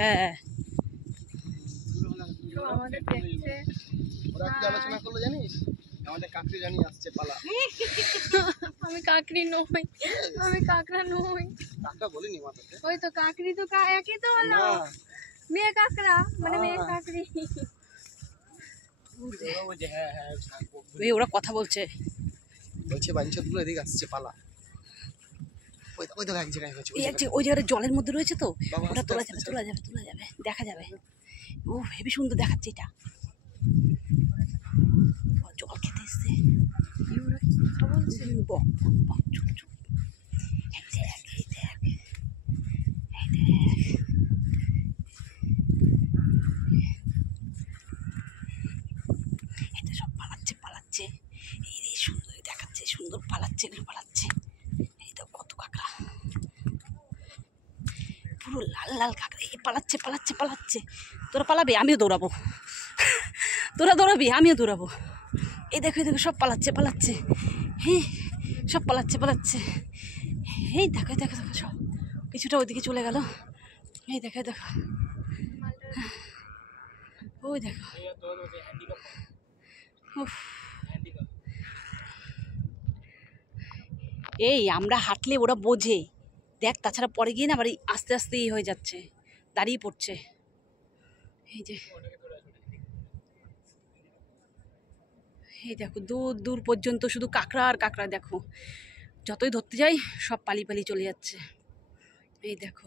হ্যাঁ আমাদের দেখছে ওরা কি আলোচনা করলো জানিস? আমাদের কাকড়ি জানি আসছে পালা। আমি কাকড়ি নই, আমি কাকড়া নই। কাকড়া বলিনি মাথাতে। ওই তো কাকড়ি তো একই তো হলো, না মেয়ে কাকড়া মানে মেয়ে কাকড়ি। ওরা কথা বলছে, বলছে বাঞ্চতগুলো এদিকে আসছে পালা। ওই তো এক জায়গায় হয়েছে, ওই জায়গাটা জলের মধ্যে রয়েছে তো, ওটা তোলা যাবে তোলা যাবে তোলা যাবে, দেখা যাবে। ও হেবি সুন্দর দেখাচ্ছে এটা, জল খেতে এসছে। ওরা কি কথা বলছে? বক বক বক চুপ চুপ। এই দেখ এই দেখ এই দেখ, এটা সব পালাচ্ছে পালাচ্ছে। এই রে সুন্দর দেখাচ্ছে, সুন্দর পালাচ্ছে, এগুলো পালাচ্ছে। এই তো কত কাঁকড়া, পুরো লাল লাল কাঁকড়া। এই পালাচ্ছে পালাচ্ছে পালাচ্ছে। তোরা পালাবি, আমিও দৌড়াবো। তোরা দৌড়াবি, আমিও দৌড়াবো। এই দেখো এই দেখো, সব পালাচ্ছে পালাচ্ছে। হ্যাঁ সব পালাচ্ছে পালাচ্ছে। এই দেখো দেখো দেখো, সব কিছুটা ওইদিকে চলে গেল। এই দেখো দেখো, ওই দেখো। উফ, এই আমরা হাঁটলে ওরা বোঝে, দেখ, তাছাড়া পরে গিয়ে না আবার আস্তে আস্তে হয়ে যাচ্ছে, দাঁড়িয়ে পড়ছে। এই যে এই দেখো, দূর দূর পর্যন্ত শুধু কাঁকড়া আর কাঁকড়া। দেখো যতই ধরতে যাই সব পালি পালি চলে যাচ্ছে। এই দেখো।